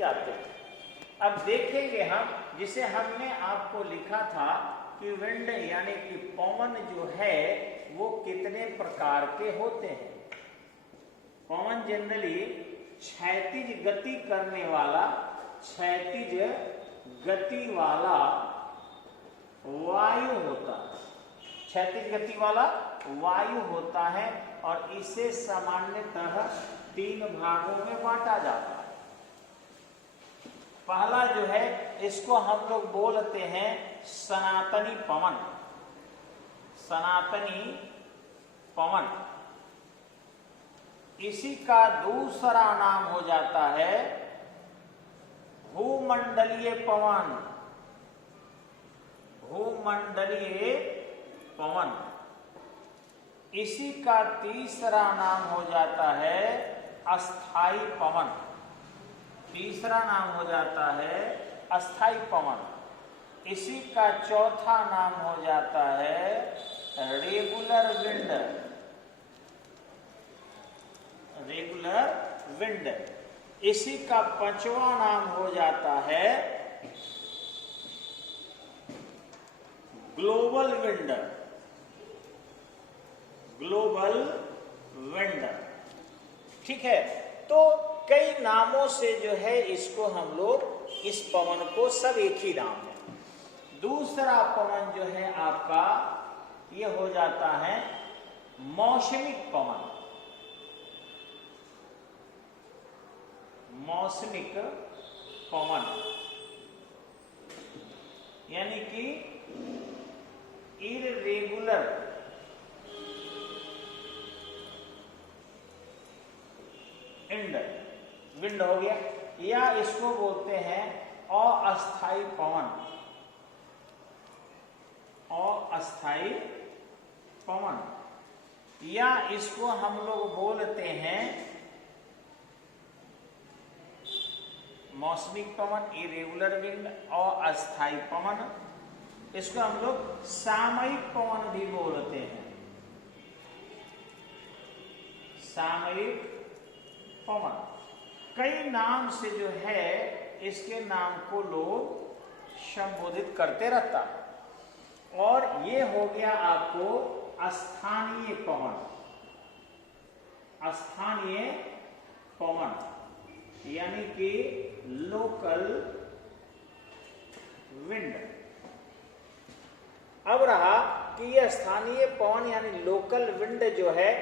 जाते हैं। अब देखेंगे हम, जिसे हमने आपको लिखा था कि विंड यानी कि पवन जो है वो कितने प्रकार के होते हैं। पवन जनरली क्षैतिज गति करने वाला, क्षैतिज गति वाला वायु होता है, क्षैतिज गति वाला वायु होता है और इसे सामान्यतः 3 भागों में बांटा जाता है। पहला जो है इसको हम लोग बोलते हैं सनातनी पवन, सनातनी पवन। इसी का दूसरा नाम हो जाता है भूमंडलीय पवन, भूमंडलीय पवन। इसी का तीसरा नाम हो जाता है अस्थाई पवन, तीसरा नाम हो जाता है अस्थाई पवन। इसी का चौथा नाम हो जाता है रेगुलर विंड, रेगुलर विंड। इसी का 5वां नाम हो जाता है ग्लोबल विंड, ग्लोबल विंड। ठीक है, तो कई नामों से जो है इसको हम लोग, इस पवन को सब एक ही नाम है। दूसरा पवन जो है आपका ये हो जाता है मौसमिक पवन, मौसमिक पवन यानी कि इररेगुलर विंड हो गया, या इसको बोलते हैं अस्थाई पवन, अस्थाई पवन। या इसको हम लोग बोलते हैं मौसमिक पवन, इरेगुलर विंड और अस्थाई पवन। इसको हम लोग सामयिक पवन भी बोलते हैं, सामयिक पवन। कई नाम से जो है इसके नाम को लोग संबोधित करते रहता है। और ये हो गया आपको स्थानीय पवन, स्थानीय पवन यानी कि लोकल विंड। अब रहा कि यह स्थानीय पवन यानी लोकल विंड जो है,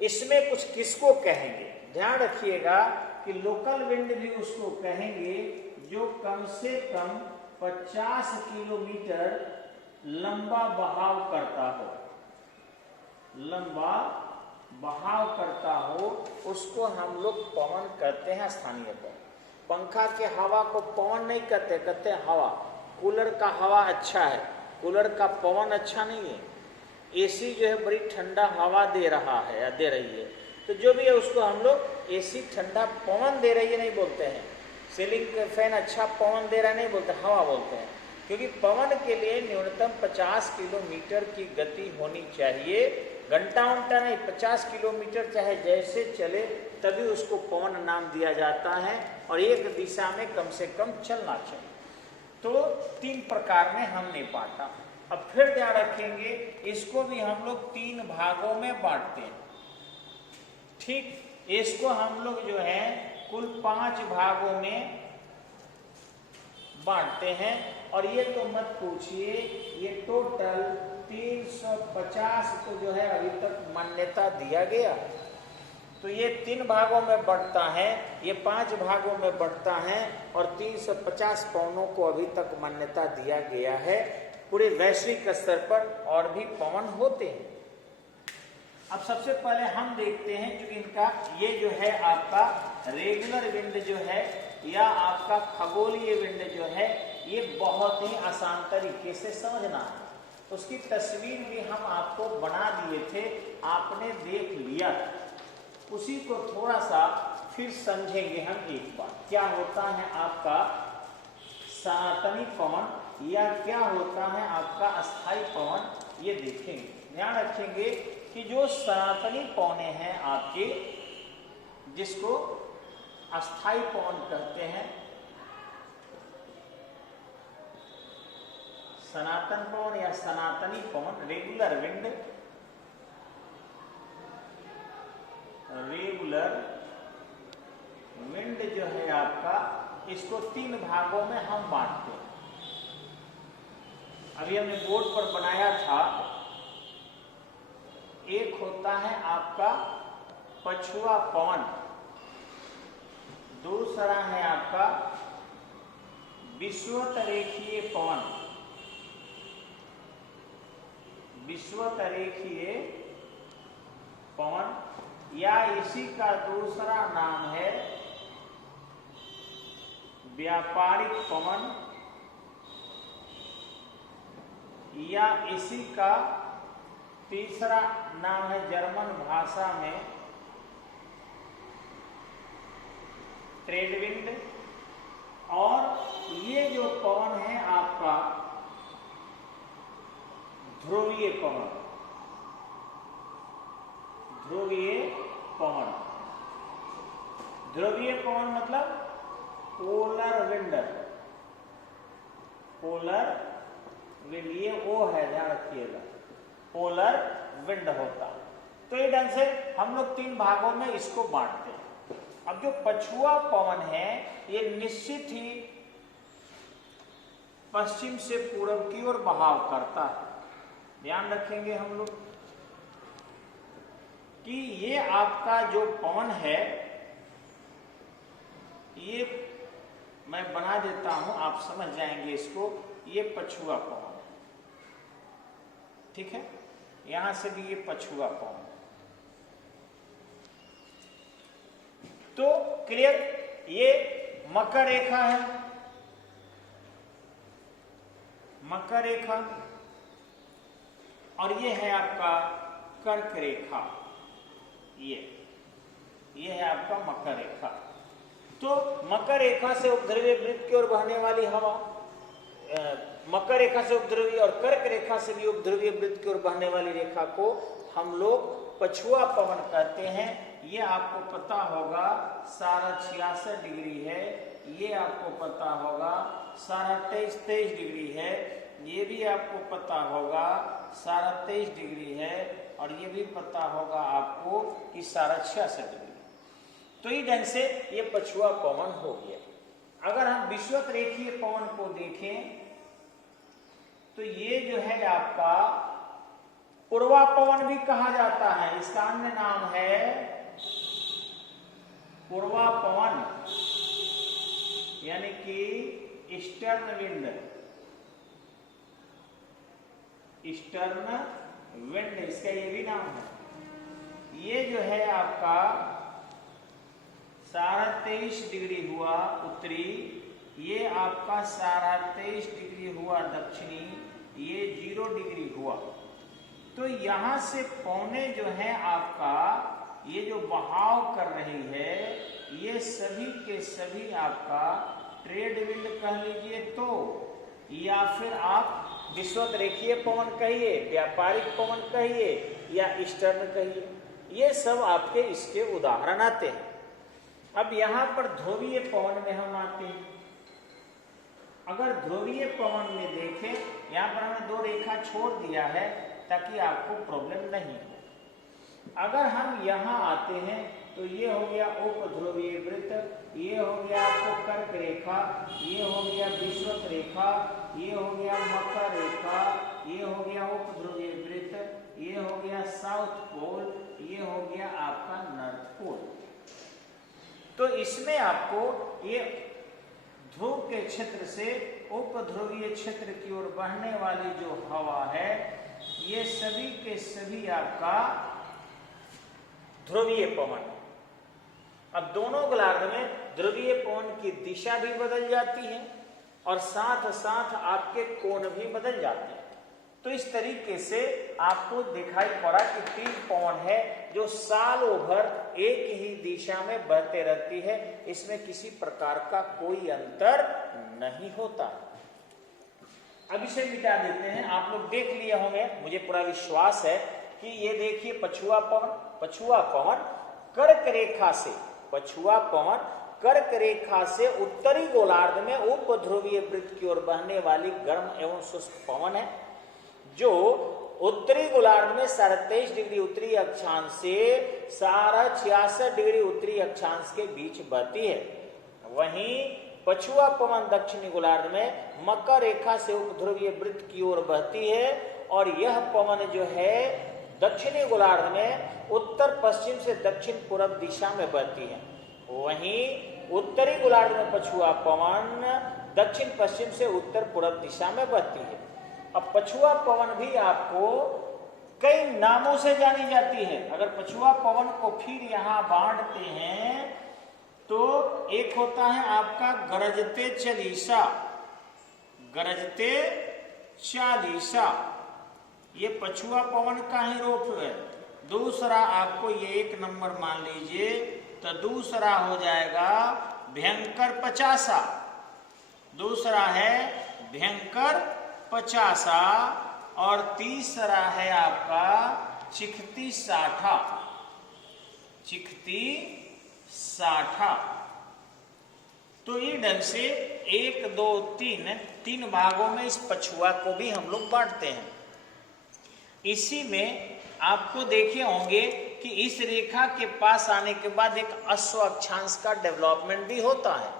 इसमें कुछ किसको कहेंगे। ध्यान रखिएगा कि लोकल विंड भी उसको कहेंगे जो कम से कम 50 किलोमीटर लंबा बहाव करता हो, लंबा बहाव करता हो, उसको हम लोग पवन कहते हैं, स्थानीय पवन। पंखा के हवा को पवन नहीं कहते, कहते हैं हवा। कूलर का हवा अच्छा है, कूलर का पवन अच्छा नहीं है। एसी जो है बड़ी ठंडा हवा दे रहा है या दे रही है, तो जो भी है उसको हम लोग एसी ठंडा पवन दे रही है नहीं बोलते हैं। सीलिंग फैन अच्छा पवन दे रहा है नहीं बोलते, हवा बोलते हैं। क्योंकि पवन के लिए न्यूनतम 50 किलोमीटर की गति होनी चाहिए, घंटा उंटा नहीं, 50 किलोमीटर चाहे जैसे चले तभी उसको पवन नाम दिया जाता है, और एक दिशा में कम से कम चलना चाहिए। तो 3 प्रकार में हमने बांटा। अब फिर ध्यान रखेंगे, इसको भी हम लोग 3 भागों में बांटते हैं। ठीक, इसको हम लोग जो है कुल 5 भागों में बांटते हैं। और ये तो मत पूछिए, ये टोटल 350 को जो है अभी तक मान्यता दिया गया। तो ये 3 भागों में बढ़ता है, ये 5 भागों में बढ़ता है, और 350 पवनों को अभी तक मान्यता दिया गया है। पूरे वैश्विक स्तर पर और भी पवन होते हैं। अब सबसे पहले हम देखते हैं, क्योंकि इनका ये जो है आपका रेगुलर विंड जो है या आपका खगोलीय विंड जो है, ये बहुत ही आसान तरीके से समझना है। उसकी तस्वीर भी हम आपको बना दिए थे, आपने देख लिया, उसी को थोड़ा सा फिर समझेंगे हम एक बार। क्या होता है आपका सनातनी पवन या क्या होता है आपका अस्थाई पवन, ये देखेंगे। ध्यान रखेंगे कि जो सनातनी पवनें हैं आपके, जिसको अस्थाई पवन कहते हैं, सनातन पवन या सनातनी पवन, रेगुलर विंड, रेगुलर विंड जो है आपका, इसको 3 भागों में हम बांटते हैं। अभी हमने बोर्ड पर बनाया था, एक होता है आपका पछुआ पवन, दूसरा है आपका विषुवत रेखीय पवन, विषुवत रेखीय पवन, या इसी का दूसरा नाम है व्यापारिक पवन, या इसी का तीसरा नाम है जर्मन भाषा में ट्रेड विंड। और ये जो पवन है आपका ध्रुवीय पवन, ध्रुवीय पवन, ध्रुवीय पवन मतलब पोलर विंड, पोलर विंड, ये ओ है, ध्यान रखिएगा, पोलर विंड होता। तो ये ढंग से हम लोग 3 भागों में इसको बांटते हैं। अब जो पछुआ पवन है ये निश्चित ही पश्चिम से पूरब की ओर बहाव करता है। ध्यान रखेंगे हम लोग कि ये आपका जो पवन है, ये मैं बना देता हूं, आप समझ जाएंगे इसको। ये पछुआ पवन, ठीक है, यहां से भी ये पछुआ पवन। तो क्लियर, ये मकर रेखा है, मकर रेखा, और ये है आपका कर्क रेखा, ये है आपका मकर रेखा। तो मकर रेखा से उपध्रुवीय वृत्त की ओर बहने वाली हवा, मकर रेखा से उपध्रुवीय और कर्क रेखा से भी उपध्रुवीय वृत्त की ओर बहने वाली रेखा को हम लोग पछुआ पवन कहते हैं। ये आपको पता होगा सारा 66 डिग्री है, ये आपको पता होगा सारा 23 डिग्री है, ये भी आपको पता होगा सारा 23 डिग्री है, और ये भी पता होगा आपको कि सारा 66 डिग्री। तो ये ढंग से ये पछुआ पवन हो गया। अगर हम विषुवत रेखीय पवन को देखें तो ये जो है आपका पूर्वा पवन भी कहा जाता है, इसका अन्य नाम है पूर्वा पवन, यानी कि ईस्टर्न विंड, ईस्टर्न विंड इसका ये भी नाम है। ये जो है आपका सारा 23 डिग्री हुआ उत्तरी, ये आपका सारा 23 डिग्री हुआ दक्षिणी, ये 0 डिग्री हुआ। तो यहां से पौने जो है आपका ये जो बहाव कर रही है, ये सभी के सभी आपका ट्रेड विंड कह लीजिए तो, या फिर आप विषुवत रेखीय पवन कहिए, व्यापारिक पवन कहिए, या ईस्टर्न कहिए, ये सब आपके इसके उदाहरण आते हैं। अब यहां पर ध्रुवीय पवन में हम आते हैं। अगर ध्रुवीय पवन में देखें, यहां पर हमने 2 रेखा छोड़ दिया है ताकि आपको प्रॉब्लम नहीं हो। अगर हम यहां आते हैं तो ये हो गया उपध्रुवीय वृत्त, ये हो गया आपको कर्क रेखा, ये हो गया विषुवत रेखा, ये हो गया मकर रेखा, ये हो गया उपध्रुवीय वृत्त, ये हो गया साउथ पोल, ये हो गया आपका नॉर्थ पोल। तो इसमें आपको ये ध्रुव के क्षेत्र से उपध्रुवीय क्षेत्र की ओर बहने वाली जो हवा है, ये सभी के सभी आपका ध्रुवीय पवन। अब दोनों गोलार्ध में ध्रुवीय पवन की दिशा भी बदल जाती है और साथ साथ आपके कोण भी बदल जाते हैं। तो इस तरीके से आपको दिखाई पड़ा कि 3 पवन है जो सालों भर एक ही दिशा में बहते रहती है, इसमें किसी प्रकार का कोई अंतर नहीं होता। अब इसे मिटा देते हैं। आप लोग देख लिए होंगे, मुझे पूरा विश्वास है कि ये देखिए पछुआ पवन कर्क रेखा से, पछुआ पवन कर्क रेखा से उत्तरी गोलार्ध में उप ध्रुवीय वृत्त की ओर बहने वाली गर्म एवं शुष्क पवन है, जो उत्तरी गोलार्ध में 23.5 डिग्री उत्तरी अक्षांश से 66 डिग्री उत्तरी अक्षांश के बीच बहती है। वहीं पछुआ पवन दक्षिणी गोलार्ध में मकर रेखा से उपध्रुवीय वृत्त की ओर बहती है और यह पवन जो है दक्षिणी गोलार्ध में उत्तर पश्चिम से दक्षिण पूर्व दिशा में बहती है। वहीं उत्तरी गोलार्ध में पछुआ पवन दक्षिण पश्चिम से उत्तर पूर्व दिशा में बहती है। अब पछुआ पवन भी आपको कई नामों से जानी जाती है। अगर पछुआ पवन को फिर यहां बांटते हैं तो एक होता है आपका गरजते चालीसा, गरजते चालीसा, ये पछुआ पवन का ही रूप है। दूसरा आपको ये एक नंबर मान लीजिए, तो दूसरा हो जाएगा भयंकर पचासा, दूसरा है भयंकर पचासा और तीसरा है आपका चिखती साठा, चिखती साठा। तो ये ढंग से 1 2 3 भागों में इस पछुआ को भी हम लोग बांटते हैं। इसी में आपको देखे होंगे कि इस रेखा के पास आने के बाद एक अश्व अक्षांश का डेवलपमेंट भी होता है।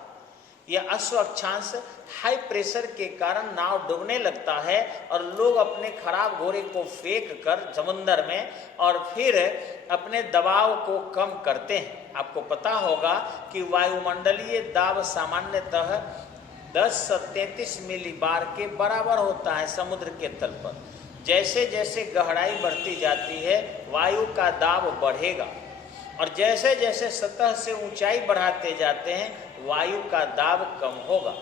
यह अश्व अक्षांश हाई प्रेशर के कारण नाव डूबने लगता है और लोग अपने खराब घोड़े को फेंक कर समुद्र में और फिर अपने दबाव को कम करते हैं। आपको पता होगा कि वायुमंडलीय दाब सामान्यतः 10 से 33 मिलीबार के बराबर होता है समुद्र के तल पर। जैसे जैसे गहराई बढ़ती जाती है वायु का दाब बढ़ेगा और जैसे जैसे सतह से ऊंचाई बढ़ाते जाते हैं वायु का दाब कम होगा।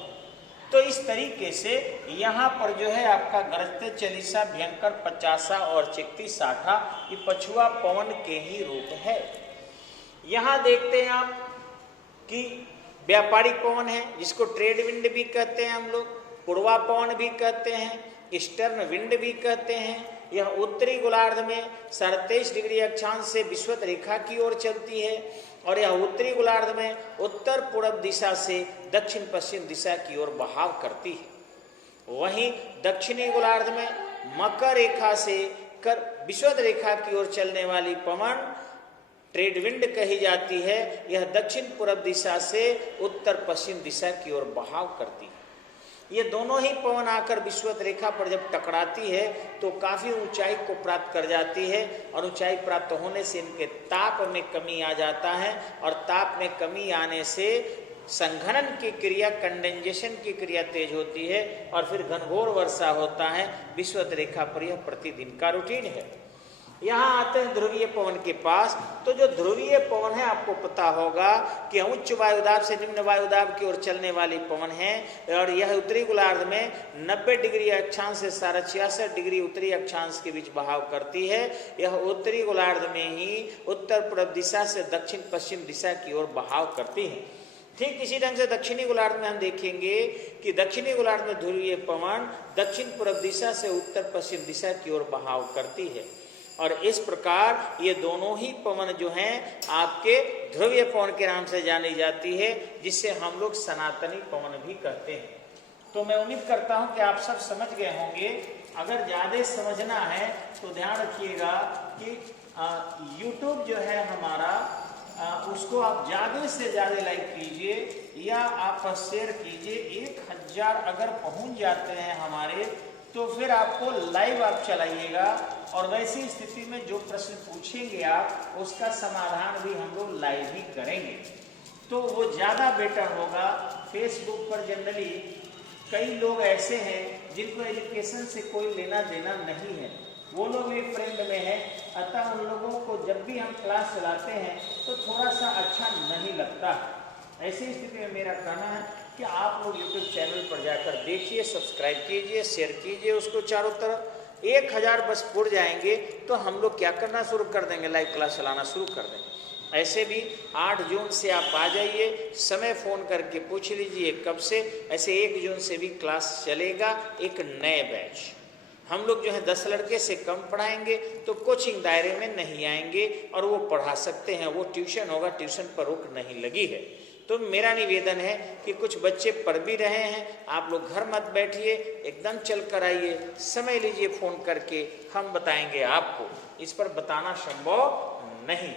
तो इस तरीके से यहाँ पर जो है आपका गरजते चालीसा, भयंकर पचासा और चिखती साठा ये पछुआ पवन के ही रूप है। यहाँ देखते हैं आप कि व्यापारिक पवन है जिसको ट्रेड विंड भी कहते हैं हम लोग, पूर्वा पवन भी कहते हैं, ईस्टर्न विंड भी कहते हैं। यह उत्तरी गोलार्ध में 37 डिग्री अक्षांश से विषुवत रेखा की ओर चलती है और यह उत्तरी गोलार्ध में उत्तर पूर्व दिशा से दक्षिण पश्चिम दिशा की ओर बहाव करती है। वहीं दक्षिणी गोलार्ध में मकर रेखा से कर विषुवत रेखा की ओर चलने वाली पवन ट्रेड विंड कही जाती है। यह दक्षिण पूर्व दिशा से उत्तर पश्चिम दिशा की ओर बहाव करती है। ये दोनों ही पवन आकर विषुवत रेखा पर जब टकराती है तो काफी ऊंचाई को प्राप्त कर जाती है और ऊंचाई प्राप्त होने से इनके ताप में कमी आ जाता है और ताप में कमी आने से संघनन की क्रिया, कंडेंसेशन की क्रिया तेज होती है और फिर घनघोर वर्षा होता है। विषुवत रेखा पर यह प्रतिदिन का रूटीन है। यहाँ आते हैं ध्रुवीय पवन के पास। तो जो ध्रुवीय पवन है आपको पता होगा कि उच्च वायुदाब से निम्न वायुदाब की ओर चलने वाली पवन है और यह उत्तरी गोलार्ध में 90 डिग्री अक्षांश से 66 डिग्री उत्तरी अक्षांश के बीच बहाव करती है। यह उत्तरी गोलार्ध में ही उत्तर पूर्व दिशा से दक्षिण पश्चिम दिशा की ओर बहाव करती है। ठीक इसी ढंग से दक्षिणी गोलार्ध में हम देखेंगे कि दक्षिणी गोलार्ध में ध्रुवीय पवन दक्षिण पूर्व दिशा से उत्तर पश्चिम दिशा की ओर बहाव करती है और इस प्रकार ये दोनों ही पवन जो हैं आपके ध्रुवीय पवन के नाम से जानी जाती है, जिससे हम लोग सनातनी पवन भी कहते हैं। तो मैं उम्मीद करता हूं कि आप सब समझ गए होंगे। अगर ज़्यादा समझना है तो ध्यान रखिएगा कि YouTube जो है हमारा उसको आप ज़्यादा से ज़्यादा लाइक कीजिए या आप शेयर कीजिए। 1000 अगर पहुंच जाते हैं हमारे तो फिर आपको लाइव आप चलाइएगा और वैसी स्थिति में जो प्रश्न पूछेंगे आप उसका समाधान भी हम लोग लाइव ही करेंगे, तो वो ज़्यादा बेटर होगा। फेसबुक पर जनरली कई लोग ऐसे हैं जिनको एजुकेशन से कोई लेना देना नहीं है, वो लोग भी फ्रेंड में है, अतः उन लोगों को जब भी हम क्लास चलाते हैं तो थोड़ा सा अच्छा नहीं लगता। ऐसी स्थिति में मेरा कहना है कि आप लोग YouTube चैनल पर जाकर देखिए, सब्सक्राइब कीजिए, शेयर कीजिए उसको चारों तरफ। 1000 बस पुर जाएंगे तो हम लोग क्या करना शुरू कर देंगे, लाइव क्लास चलाना शुरू कर देंगे। ऐसे भी 8 जून से आप आ जाइए, समय फ़ोन करके पूछ लीजिए कब से। ऐसे 1 जून से भी क्लास चलेगा, एक नए बैच। हम लोग जो है 10 लड़के से कम पढ़ाएंगे तो कोचिंग दायरे में नहीं आएंगे और वो पढ़ा सकते हैं, वो ट्यूशन होगा, ट्यूशन पर रोक नहीं लगी है। तो मेरा निवेदन है कि कुछ बच्चे पढ़ भी रहे हैं, आप लोग घर मत बैठिए, एकदम चल कर आइए, समय लीजिए फोन करके, हम बताएंगे आपको। इस पर बताना संभव नहीं।